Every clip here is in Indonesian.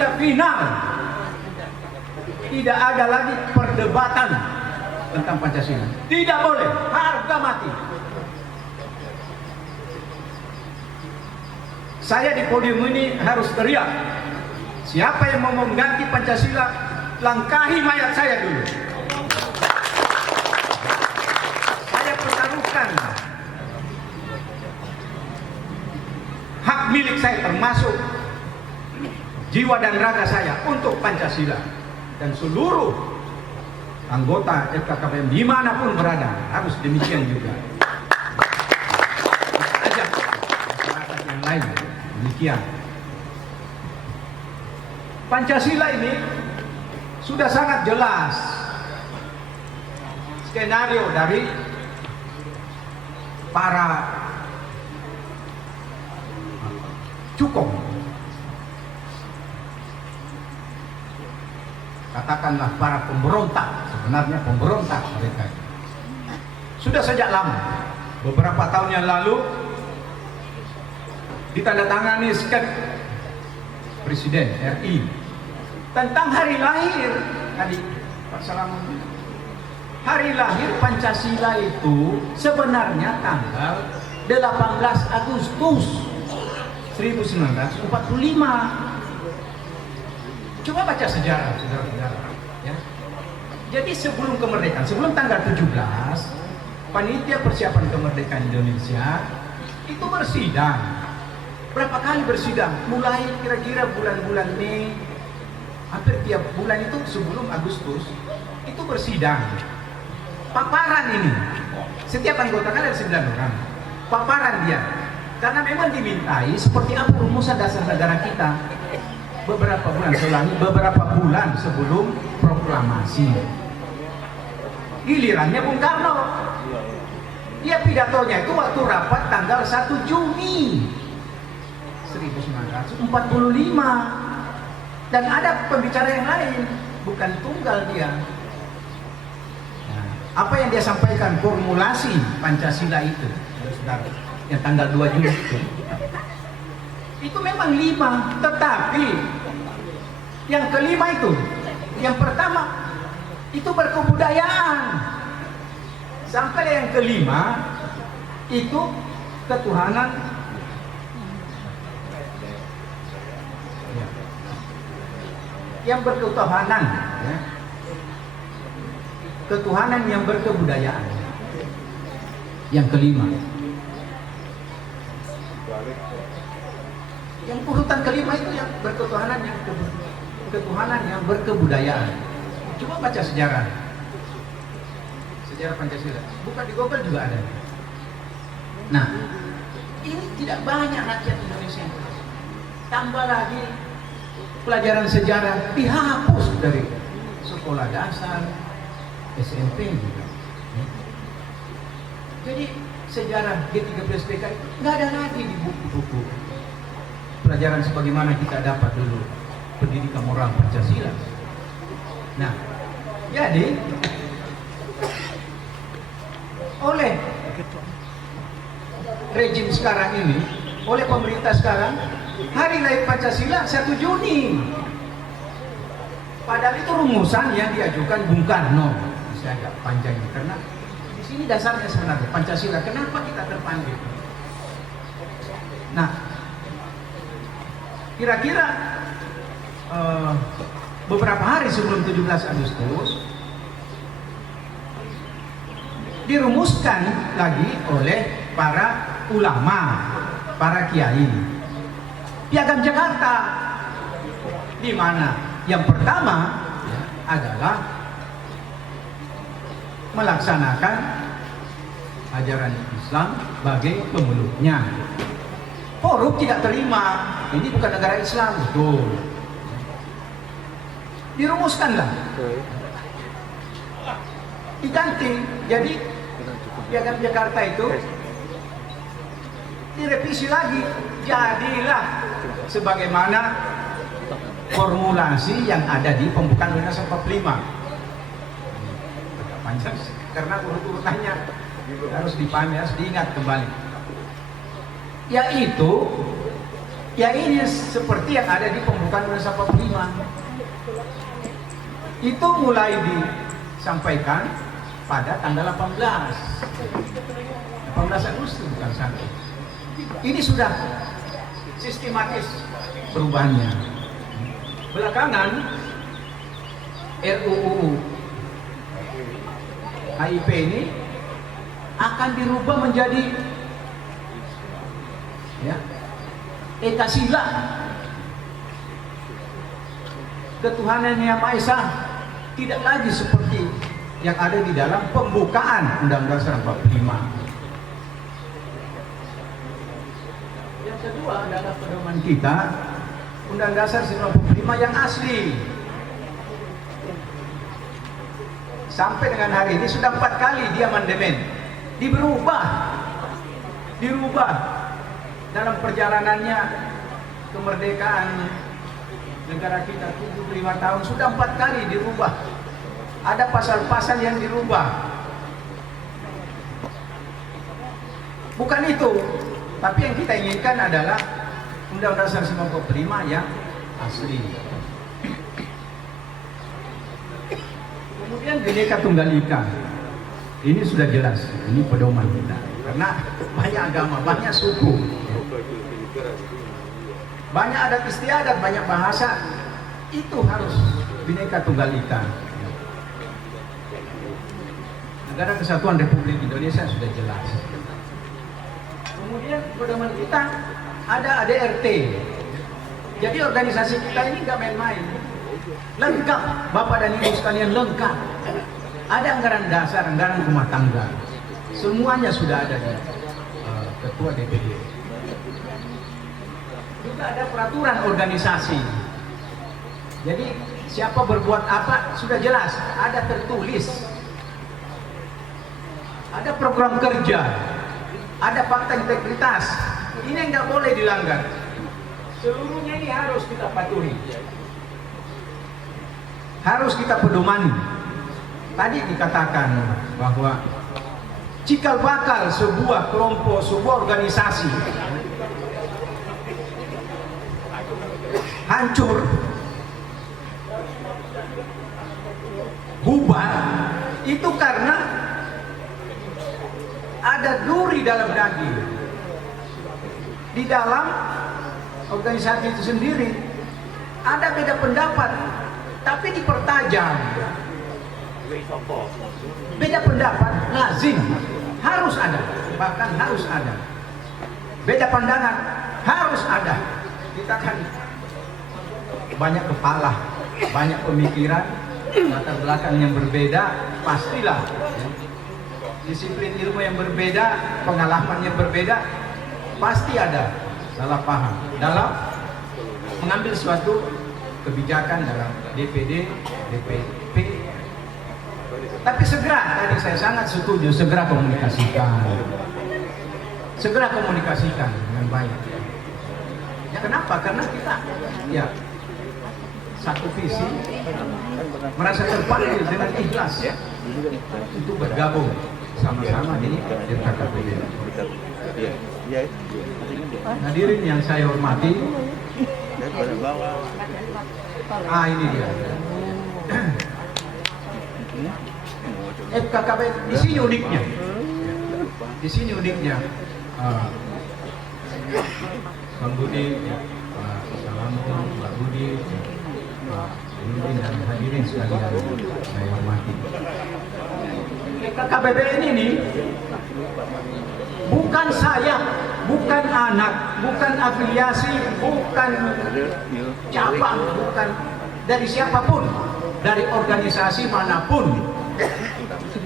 sudah final. Tidak ada lagi perdebatan tentang Pancasila. Tidak boleh, harga mati. Saya di podium ini harus teriak, siapa yang mau mengganti Pancasila, langkahi mayat saya dulu. Saya pertaruhkan hak milik saya, termasuk jiwa dan raga saya untuk Pancasila. Dan seluruh anggota FKKBM dimanapun berada harus demikian juga. Ajak masyarakat yang lain demikian. Pancasila ini sudah sangat jelas skenario dari para cukong, katakanlah para pemberontak. Sebenarnya pemberontak mereka sudah sejak lama. Beberapa tahun yang lalu ditandatangani skep Presiden RI tentang hari lahir tadi Pak Salamun. Hari lahir Pancasila itu sebenarnya tanggal 18 Agustus 1945. Coba baca sejarah, saudara-saudara. Ya. Jadi sebelum kemerdekaan, sebelum tanggal 17, panitia persiapan kemerdekaan Indonesia itu bersidang. Berapa kali bersidang? Mulai kira-kira bulan-bulan Mei, hampir tiap bulan itu sebelum Agustus itu bersidang. Paparan ini, setiap anggota kan ada 9 orang. Paparan dia, karena memang dimintai seperti apa rumusan dasar negara kita. Beberapa bulan sebelum proklamasi. Gilirannya Bung Karno. Dia pidatonya itu waktu rapat tanggal 1 Juni 1945. Dan ada pembicara yang lain, bukan tunggal dia. Nah, apa yang dia sampaikan, formulasi Pancasila itu, saudara, yang tanggal 2 Juni itu memang 5, tetapi yang kelima itu, yang pertama itu berkebudayaan, sampai yang kelima itu ketuhanan, yang berketuhanan, ya. Ketuhanan yang berkebudayaan, yang kelima. Yang urutan kelima itu yang berketuhanan, ketuhanan yang berkebudayaan. Coba baca sejarah Pancasila, bukan di Google juga ada. Nah, ini tidak banyak rakyat Indonesia yang tahu. Tambah lagi pelajaran sejarah dihapus dari sekolah dasar, SMP juga. Jadi sejarah G13PK itu nggak ada lagi di buku-buku pelajaran sebagaimana kita dapat dulu pendidikan moral Pancasila. Nah, jadi oleh rejim sekarang ini, oleh pemerintah sekarang, hari lahir Pancasila 1 Juni. Padahal itu rumusan yang diajukan Bung Karno. Bisa agak panjang karena di sini dasarnya sebenarnya Pancasila. Kenapa kita terpanggil? Nah, kira-kira beberapa hari sebelum 17 Agustus dirumuskan lagi oleh para ulama, para kiai, Piagam Jakarta, di mana yang pertama adalah melaksanakan ajaran Islam sebagai pemeluknya. Korup tidak terima, ini bukan negara Islam, betul. Dirumuskanlah, diganti, jadi Piagam Jakarta itu direvisi lagi, jadilah sebagaimana formulasi yang ada di pembukaan Undang-Undang 45. Panjang karena urut-urutannya harus dipahami, harus diingat kembali. Yaitu, ya ini seperti yang ada di pembukaan bukan Undang-Undang 45. Itu mulai disampaikan pada tanggal 18 Agustus, bukan 1. Ini sudah sistematis perubahannya. Belakangan RUU HIP ini akan dirubah menjadi Ekasila, ketuhanan yang Maha Esa, tidak lagi seperti yang ada di dalam pembukaan Undang-Undang Dasar 45. Yang kedua adalah pedoman kita Undang-Undang Dasar 45 yang asli. Sampai dengan hari ini sudah 4 kali dia amandemen, dirubah dalam perjalanannya kemerdekaan negara kita 75 tahun, sudah 4 kali dirubah. Ada pasal-pasal yang dirubah. Bukan itu, tapi yang kita inginkan adalah Undang-Undang Dasar 45 yang asli. Kemudian Bhinneka Tunggal Ika, ini sudah jelas, ini pedoman kita. Karena banyak agama, banyak suku, banyak adat istiadat, banyak bahasa, itu harus Bhinneka Tunggal Ika. Negara Kesatuan Republik Indonesia sudah jelas. Kemudian pedoman kita ada ADRT. Jadi organisasi kita ini nggak main-main, lengkap, Bapak dan Ibu sekalian, lengkap. Ada anggaran dasar, anggaran rumah tangga, semuanya sudah ada di Ketua DPD. Juga ada peraturan organisasi. Jadi siapa berbuat apa sudah jelas, ada tertulis. Ada program kerja, ada fakta integritas. Ini yang nggak boleh dilanggar. Seluruhnya ini harus kita patuhi, harus kita pedomani. Tadi dikatakan bahwa cikal bakal sebuah kelompok, sebuah organisasi hancur, bubar, itu karena ada duri dalam daging. Di dalam organisasi itu sendiri ada beda pendapat, tapi dipertajam. Beda pendapat lazim, harus ada, bahkan harus ada. Beda pandangan harus ada. Kita kan banyak kepala, banyak pemikiran, latar belakang yang berbeda, pastilah disiplin ilmu yang berbeda, pengalaman yang berbeda, pasti ada salah paham dalam mengambil suatu kebijakan dalam DPD, DPP. Tapi segera, tadi saya sangat setuju, segera komunikasikan dengan baik. Ya, kenapa? Karena kita satu visi, merasa terpanggil dengan ikhlas itu bergabung sama-sama di RKKPD. Hadirin yang saya hormati, ini dia. FKKP di sini uniknya. Bang Budi, Assalamualaikum, Pak Budi, Pak Budi dan hadirin sekalian saya hormati. FKKPBN ini bukan saya, bukan anak, bukan afiliasi, bukan cabang, bukan dari siapapun, dari organisasi manapun,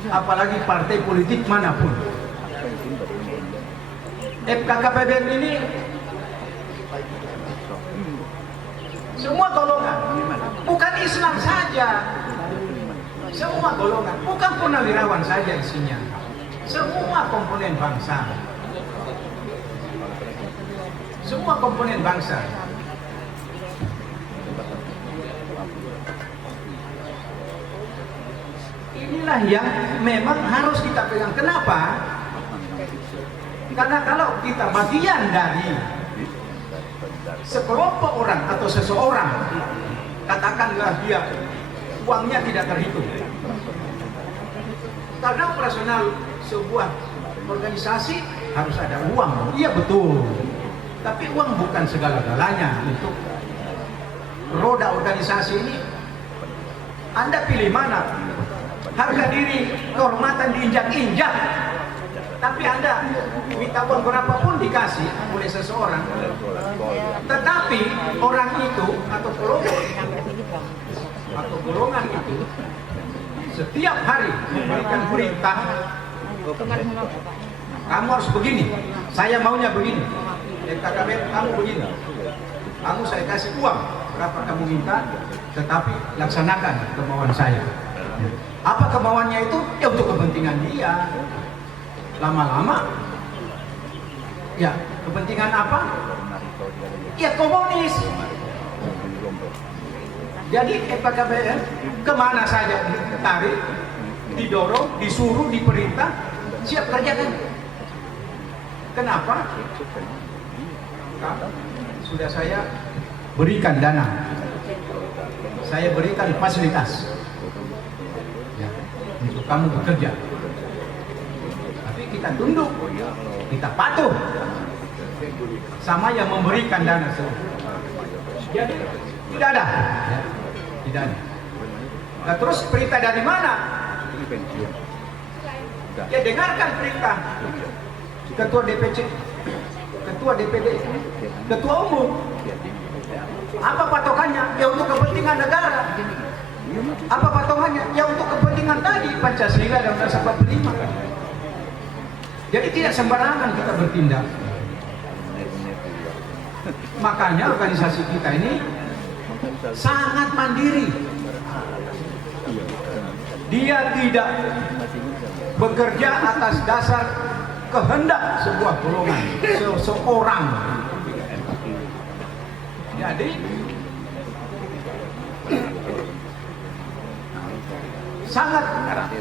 apalagi partai politik manapun. FKKPBN ini semua golongan, bukan Islam saja, semua golongan, bukan purnawirawan saja isinya, semua komponen bangsa, semua komponen bangsa. Inilah yang memang harus kita pegang. Kenapa? Karena kalau kita bagian dari sekelompok orang atau seseorang, katakanlah dia uangnya tidak terhitung. Karena operasional sebuah organisasi harus ada uang. Iya betul. Tapi uang bukan segala-galanya untuk roda organisasi ini. Anda pilih mana? Harga diri, kehormatan diinjak-injak. Tapi Anda minta uang berapapun dikasih oleh seseorang. Tetapi orang itu atau kelompok atau golongan itu setiap hari memberikan perintah, kamu harus begini, saya maunya begini, FKKBN kamu begini, kamu saya kasih uang berapa kamu minta, tetapi laksanakan kemauan saya. Apa kemauannya itu? Ya untuk kepentingan dia. Lama-lama ya kepentingan apa? Ya komunis. Jadi FKKBN kemana saja ditarik, didorong, disuruh, diperintah, siap kerjakan. Kenapa? Karena sudah saya berikan dana, saya berikan fasilitas ya, untuk kamu bekerja. Tapi kita tunduk, kita patuh sama yang memberikan dana. Jadi tidak ada. Ya. Tidak ada. Nah, terus perintah dari mana? Ya dengarkan perintah Ketua DPC, Ketua DPD, Ketua Umum. Apa patokannya? Ya untuk kepentingan negara. Apa patokannya? Ya untuk kepentingan tadi Pancasila dan Undang-Undang 45. Jadi tidak sembarangan kita bertindak. Makanya organisasi kita ini sangat mandiri. Dia tidak bekerja atas dasar kehendak sebuah golongan, seseorang. Jadi sangat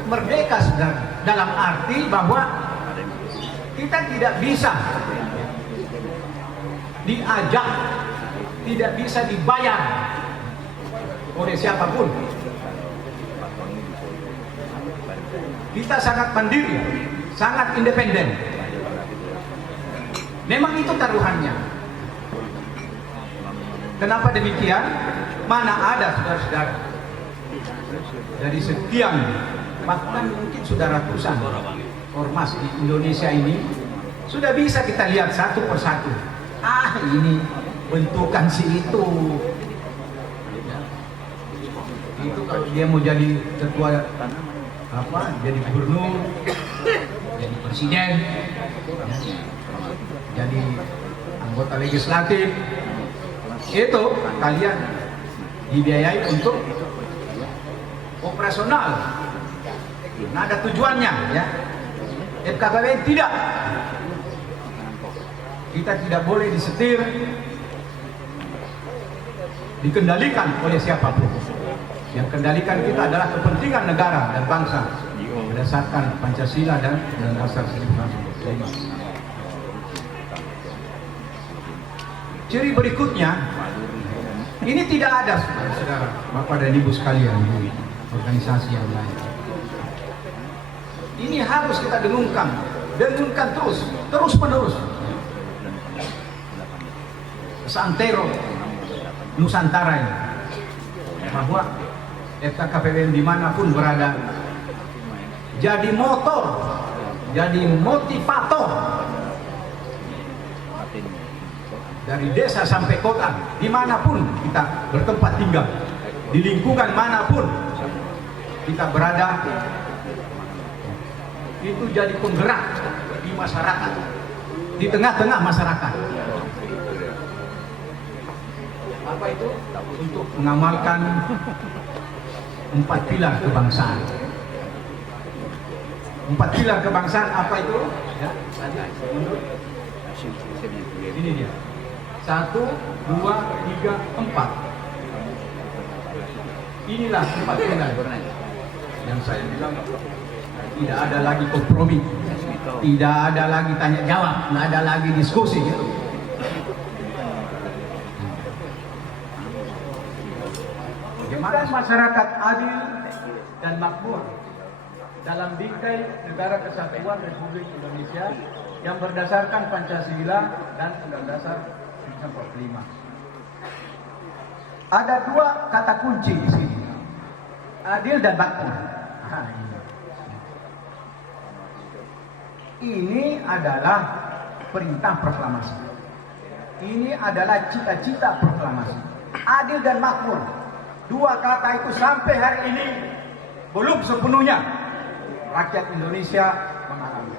merdeka saudara, dalam arti bahwa kita tidak bisa diajak, tidak bisa dibayar oleh siapapun. Kita sangat mandiri, sangat independen. Memang itu taruhannya. Kenapa demikian? Mana ada saudara-saudara dari sekian, bahkan mungkin sudah ratusan ormas di Indonesia ini, sudah bisa kita lihat satu persatu. Ah, ini bentukan si itu. Itu kalau dia mau jadi ketua apa, jadi gubernur, jadi presiden, jadi anggota legislatif, itu kalian dibiayai untuk operasional. Nah, ada tujuannya ya. FKKBN tidak. Kita tidak boleh disetir, dikendalikan oleh siapapun. Yang kendalikan kita adalah kepentingan negara dan bangsa berdasarkan Pancasila dan Undang-Undang Dasar 1945. Ciri berikutnya, ini tidak ada saudara, Bapak dan Ibu sekalian di organisasi yang lain. Ini harus kita dengungkan terus menerus. Santero Nusantara ini, bahwa FKKBN dimanapun berada jadi motor, jadi motivator dari desa sampai kota, dimanapun kita bertempat tinggal, di lingkungan manapun kita berada, itu jadi penggerak di masyarakat, di tengah-tengah masyarakat. Apa itu? Untuk mengamalkan 4 pilar kebangsaan. 4 pilar kebangsaan apa itu? Ya, ini dia. 1, 2, 3, 4. Inilah 4 pilar yang saya bilang tidak ada lagi kompromi, tidak ada lagi tanya jawab, tidak ada lagi diskusi. Wujudkan masyarakat adil dan makmur dalam bingkai Negara Kesatuan Republik Indonesia yang berdasarkan Pancasila dan Undang Dasar 1945. Ada dua kata kunci di sini, adil dan makmur. Nah, ini adalah perintah proklamasi. Ini adalah cita-cita proklamasi. Adil dan makmur. Dua kata itu sampai hari ini belum sepenuhnya rakyat Indonesia memahami.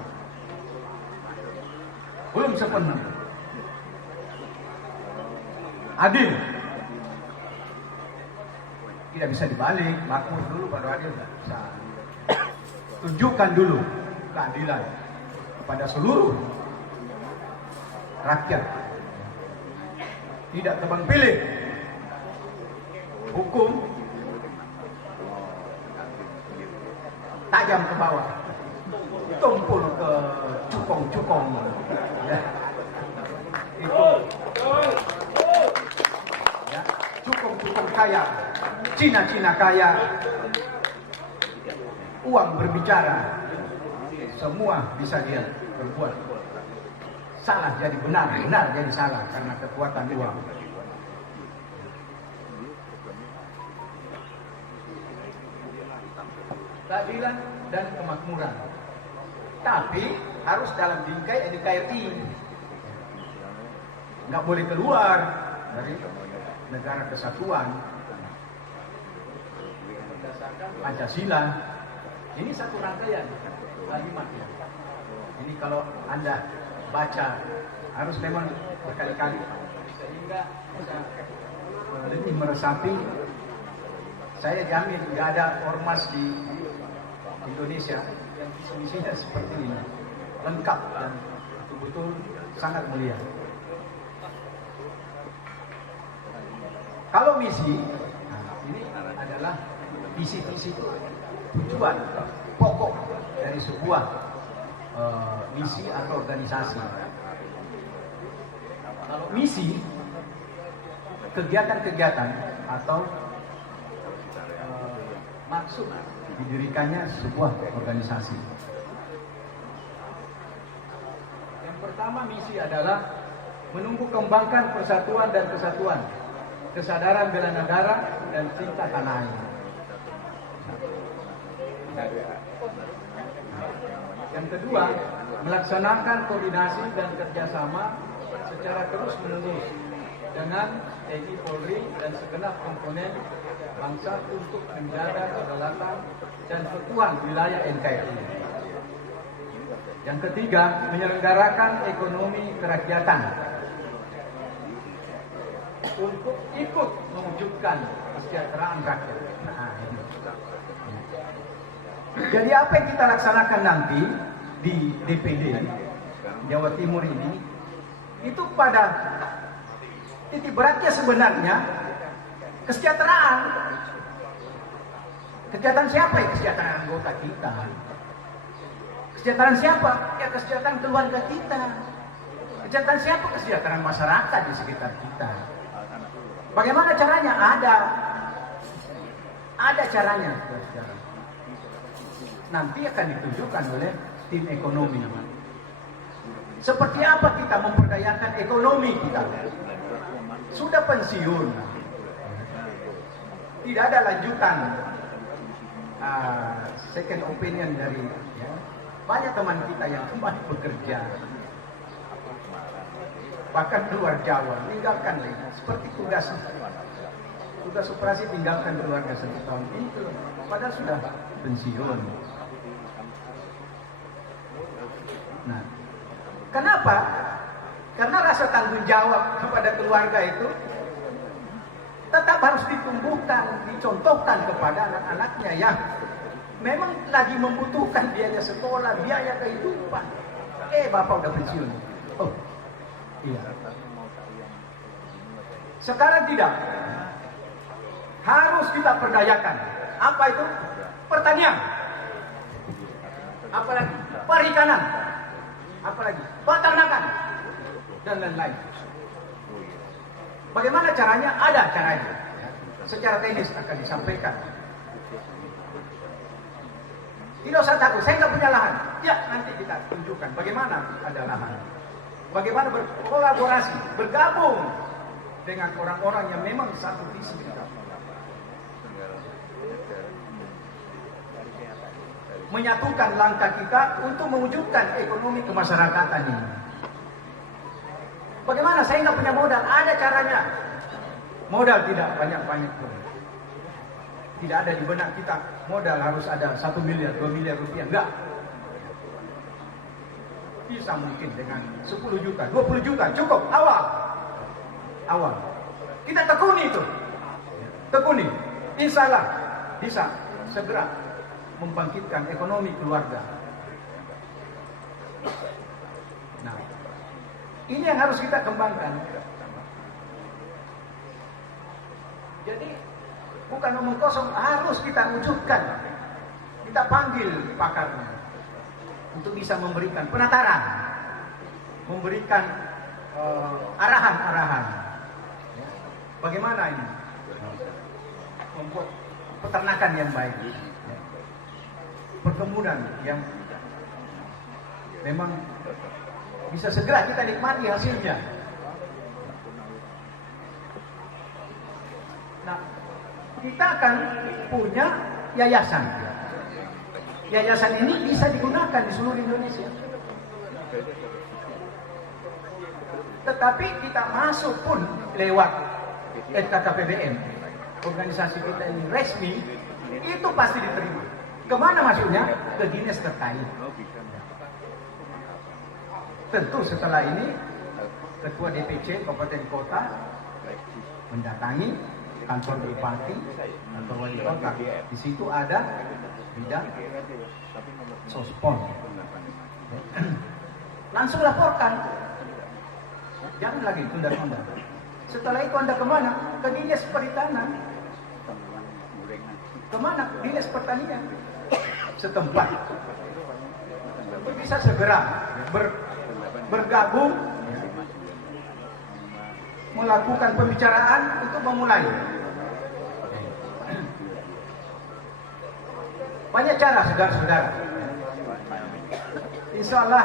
Belum sepenuhnya. Adil tidak bisa dibalik, makmur dulu baru adil, tidak bisa. Tunjukkan dulu keadilan kepada seluruh rakyat. Tidak tebang pilih. Hukum tajam ke bawah, tumpul ke cukong-cukong, ya. Itu, ya, cukong-cukong kaya, Cina-Cina kaya, uang berbicara, semua bisa dia berbuat. Salah jadi benar, benar jadi salah karena kekuatan uang. Keadilan dan kemakmuran, tapi harus dalam bingkai NKRI, nggak boleh keluar dari negara kesatuan berdasarkan Pancasila. Ini satu rangkaian kalimat ya. Ini kalau Anda baca harus memang berkali-kali sehingga bisa lebih meresapi. Saya jamin nggak ada ormas di Indonesia yang misinya seperti ini, lengkap dan betul-betul sangat mulia. Kalau misi, ini adalah visi-visi tujuan pokok dari sebuah misi atau organisasi. Kalau misi, kegiatan-kegiatan atau maksud didirikannya sebuah organisasi. Yang pertama, misi adalah menumbuh kembangkan persatuan dan kesatuan, kesadaran bela negara dan cinta tanah air. Yang kedua, melaksanakan koordinasi dan kerjasama secara terus-menerus dengan TNI, Polri dan segenap komponen bangsa untuk menjaga kedaulatan dan keutuhan wilayah NKRI. Yang ketiga, menyelenggarakan ekonomi kerakyatan untuk ikut mewujudkan kesejahteraan rakyat. Nah, ini. Jadi apa yang kita laksanakan nanti di DPD Jawa Timur ini, itu pada titik beratnya sebenarnya kesejahteraan. Kesejahteraan siapa ya? Kesejahteraan anggota kita. Kesejahteraan siapa? Ya kesejahteraan keluarga kita. Kesejahteraan siapa? Kesejahteraan masyarakat di sekitar kita. Bagaimana caranya? Ada caranya. Nanti akan ditunjukkan oleh tim ekonomi. Seperti apa kita memperdayakan ekonomi kita? Sudah pensiun, tidak ada lanjutan second opinion dari ya, banyak teman kita yang kembali bekerja, bahkan keluar Jawa, tinggalkan seperti tugas operasi, tinggalkan keluarga 1 tahun itu, padahal sudah pensiun. Nah, kenapa? Karena rasa tanggung jawab kepada keluarga itu tetap harus ditumbuhkan, dicontohkan kepada anak-anaknya yang memang lagi membutuhkan biaya sekolah, biaya kehidupan. Bapak udah pensiun. Oh, iya. Sekarang tidak. Harus kita perdayakan. Apa itu? Pertanian. Apalagi? Perikanan. Apalagi? Peternakan. Dan lain-lain. Bagaimana caranya? Ada caranya. secara teknis akan disampaikan. Tidak usah takut, saya nggak punya lahan. Ya, nanti kita tunjukkan bagaimana ada lahan. Bagaimana berkolaborasi, bergabung dengan orang-orang yang memang satu visi kita. Menyatukan langkah kita untuk mewujudkan ekonomi kemasyarakatan ini. Bagaimana? Saya nggak punya modal, ada caranya. Modal tidak banyak-banyak pun. Tidak ada di benak kita modal harus ada 1 miliar, 2 miliar rupiah. Enggak. Bisa mungkin dengan 10 juta, 20 juta cukup awal. Kita tekuni itu. Tekuni. Insya Allah bisa segera membangkitkan ekonomi keluarga. Nah, ini yang harus kita kembangkan. Jadi bukan omong kosong, harus kita wujudkan. Kita panggil pakarnya untuk bisa memberikan penataran, memberikan arahan-arahan. Bagaimana ini membuat peternakan yang baik, perkebunan yang memang bisa segera kita nikmati hasilnya. Nah, kita akan punya yayasan. Yayasan ini bisa digunakan di seluruh Indonesia. Tetapi kita masuk pun lewat LKKPBN, organisasi kita ini resmi, itu pasti diterima. Kemana masuknya? Ke dinas terkait. Tentu setelah ini Ketua DPC Kabupaten Kota mendatangi kantor bupati, kantor wali kota. Di situ ada bidang sospon. Langsung laporkan. Jangan lagi tunda-tunda. Setelah itu Anda kemana? Ke dinas perikanan. Kemana? Dinas pertanian setempat. Bisa segera bergabung, melakukan pembicaraan untuk memulai. Banyak cara, saudara-saudara. Insya Allah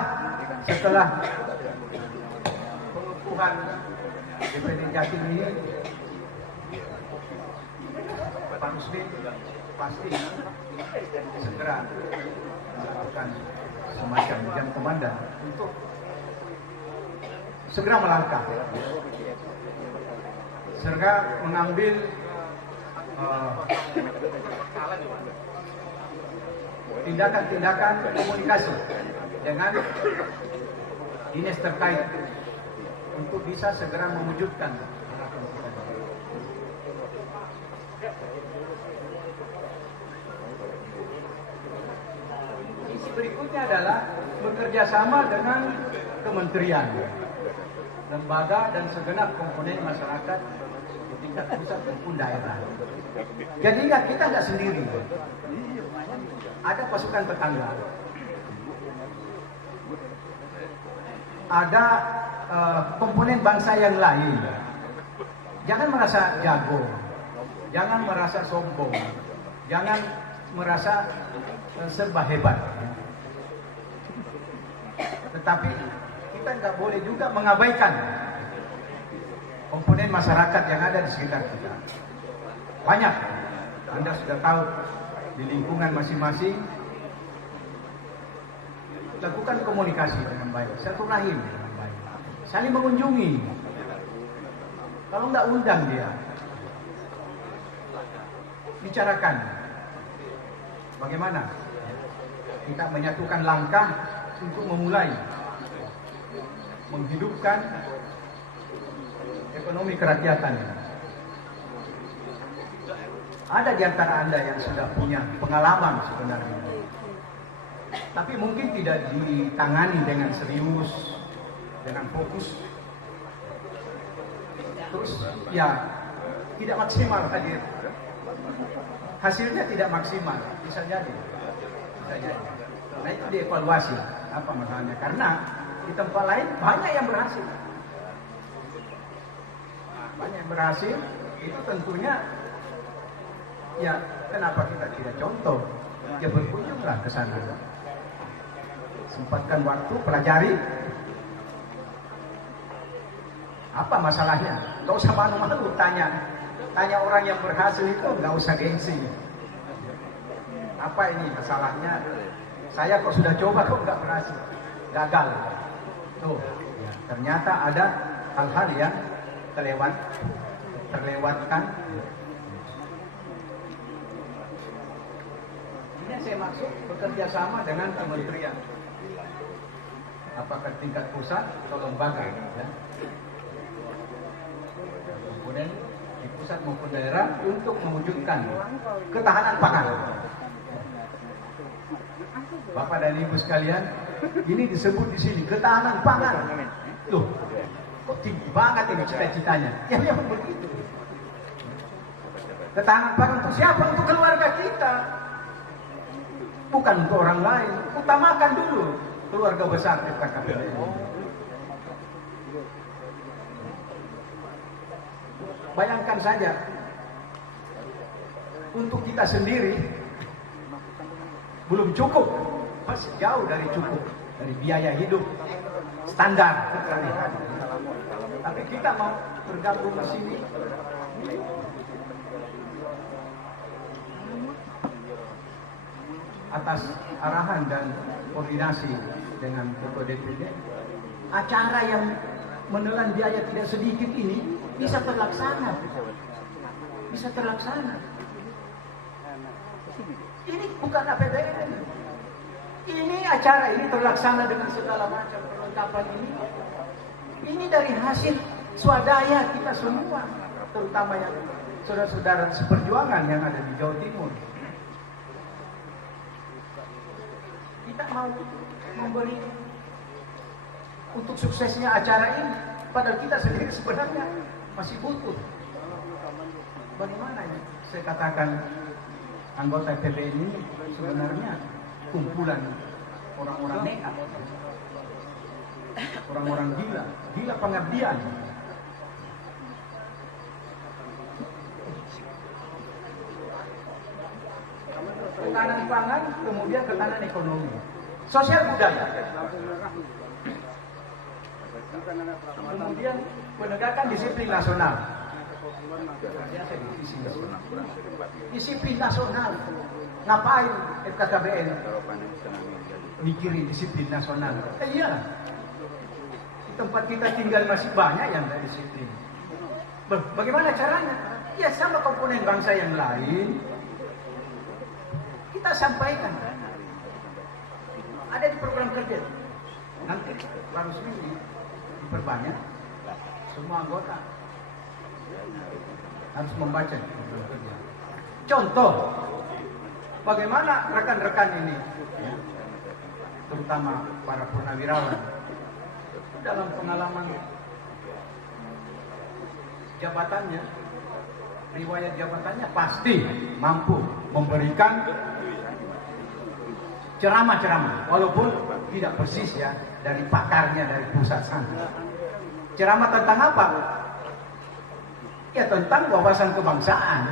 setelah pengukuhan DPD Jatim ini, Pak Muslim pasti segera melakukan semacam jam komandan untuk segera melangkah, segera mengambil tindakan-tindakan komunikasi dengan dinas terkait untuk bisa segera mewujudkan. Sisi berikutnya adalah bekerja sama dengan kementerian, lembaga dan segenap komponen masyarakat di tingkat pusat maupun daerah. Jadi ingat, kita nggak sendiri. Ada pasukan tetangga, ada komponen bangsa yang lain. Jangan merasa jago, jangan merasa sombong, jangan merasa serba hebat. Tetapi kita nggak boleh juga mengabaikan komponen masyarakat yang ada di sekitar kita. Banyak, Anda sudah tahu, di lingkungan masing-masing. Lakukan komunikasi dengan baik, silaturahim dengan baik, saling mengunjungi. Kalau nggak undang dia, bicarakan bagaimana kita menyatukan langkah untuk memulai menghidupkan ekonomi kerakyatan. Ada di antara Anda yang sudah punya pengalaman sebenarnya, tapi mungkin tidak ditangani dengan serius, dengan fokus. Terus ya tidak maksimal hadir. Hasilnya tidak maksimal, bisa jadi. Nah itu dievaluasi apa masalahnya, karena di tempat lain banyak yang berhasil. Banyak yang berhasil, itu tentunya Ya, kenapa kita tidak contoh? Ya berkunjunglah ke sana. Sempatkan waktu, pelajari. Apa masalahnya? Gak usah malu-malu tanya. Tanya orang yang berhasil itu, gak usah gengsi. Apa ini masalahnya? Saya kok sudah coba kok gak berhasil. Gagal. Tuh, ya, ternyata ada hal-hal yang terlewatkan. Ini saya maksud bekerja sama dengan kementerian. Apakah tingkat pusat atau lembaga, ya. Kemudian di pusat maupun daerah untuk mewujudkan ketahanan pangan. Bapak dan Ibu sekalian, ini disebut di sini ketahanan pangan. Tuh, kok tinggi banget ini cita-citanya? Ya memang begitu. Ketahanan pangan untuk siapa? Untuk keluarga kita. Bukan untuk orang lain. Utamakan dulu keluarga besar FKKBN. Bayangkan saja, untuk kita sendiri belum cukup, masih jauh dari cukup, dari biaya hidup standar sehari-hari. Tapi kita mau bergabung di sini, atas arahan dan koordinasi dengan Ketua DPD, acara yang menelan biaya tidak sedikit ini bisa terlaksana. Ini bukan APBN. Ini acara ini terlaksana dengan segala macam perlengkapan ini. Ini dari hasil swadaya kita semua, terutama yang saudara-saudara seperjuangan yang ada di Jawa Timur. Kita mau memberi untuk suksesnya acara ini, padahal kita sendiri sebenarnya masih butuh. Bagaimana ya? Saya katakan anggota PBN ini sebenarnya kumpulan orang-orang nekat, orang-orang gila pengabdian. Ketahanan pangan, kemudian ketahanan ekonomi, sosial budaya, kemudian penegakan disiplin nasional. Disiplin nasional. Ngapain FKKBN mikirin disiplin nasional? Iya. Di tempat kita tinggal masih banyak yang tidak disiplin. Bagaimana caranya? Ya sama komponen bangsa yang lain. Kita sampaikan. Ada di program kerja. Nanti harus diperbanyak. Semua anggota harus membaca program kerja. Contoh, bagaimana rekan-rekan ini, terutama para purnawirawan, dalam pengalaman jabatannya, riwayat jabatannya pasti mampu memberikan ceramah-ceramah, walaupun tidak persis ya dari pakarnya dari pusat sana. Ceramah tentang apa? Ya tentang wawasan kebangsaan.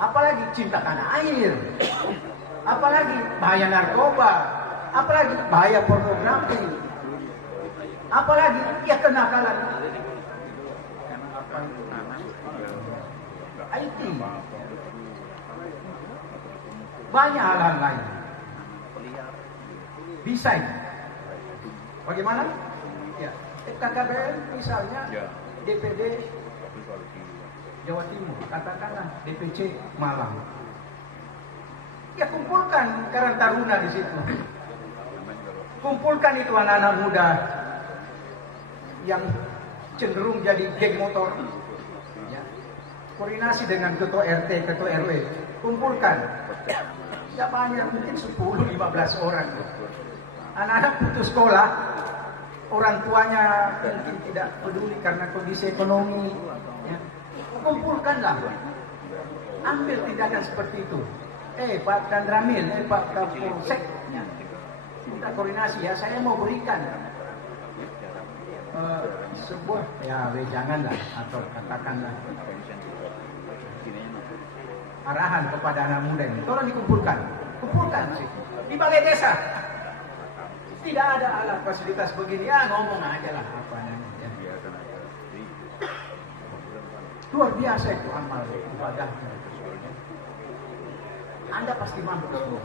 Apalagi cinta tanah air. Apalagi bahaya narkoba. Apalagi bahaya pornografi. Apalagi ya kenakalan IT. Banyak hal-hal lain. Bisa ini. Bagaimana? Ya, FKKBN misalnya DPD Jawa Timur, katakanlah DPC Malang. Ya kumpulkan Karang Taruna di situ. Kumpulkan itu anak-anak muda yang cenderung jadi geng motor. Ya. Koordinasi dengan ketua RT, ketua RW. Kumpulkan. Ya banyak, mungkin 10-15 orang. Anak-anak putus sekolah, orang tuanya mungkin tidak peduli karena kondisi ekonomi. Ya. Kumpulkanlah. Ambil tindakan seperti itu. Pak Dandramil, Pak Kapolsek, ya. Kita koordinasi ya, saya mau berikan sebuah, ya janganlah, atau katakanlah arahan kepada anak muda ini, tolong kumpulkan sih di balai desa. Tidak ada alat fasilitas begini, ya ngomong aja lah apa namanya. Luar biasa itu amal ibadah. Anda pasti mampu semua.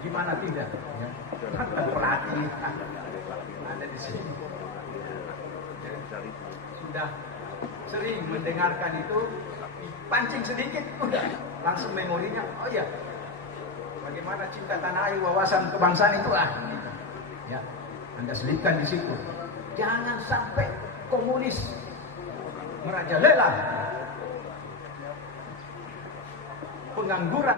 Gimana tidak? Ya. Pelatih ada di sini. Sudah sering mendengarkan itu, pancing sedikit, udah langsung memorinya. Oh ya, bagaimana cinta tanah air, wawasan kebangsaan itu gitu. Ya, Anda selipkan di situ. Jangan sampai komunis merajalela, pengangguran.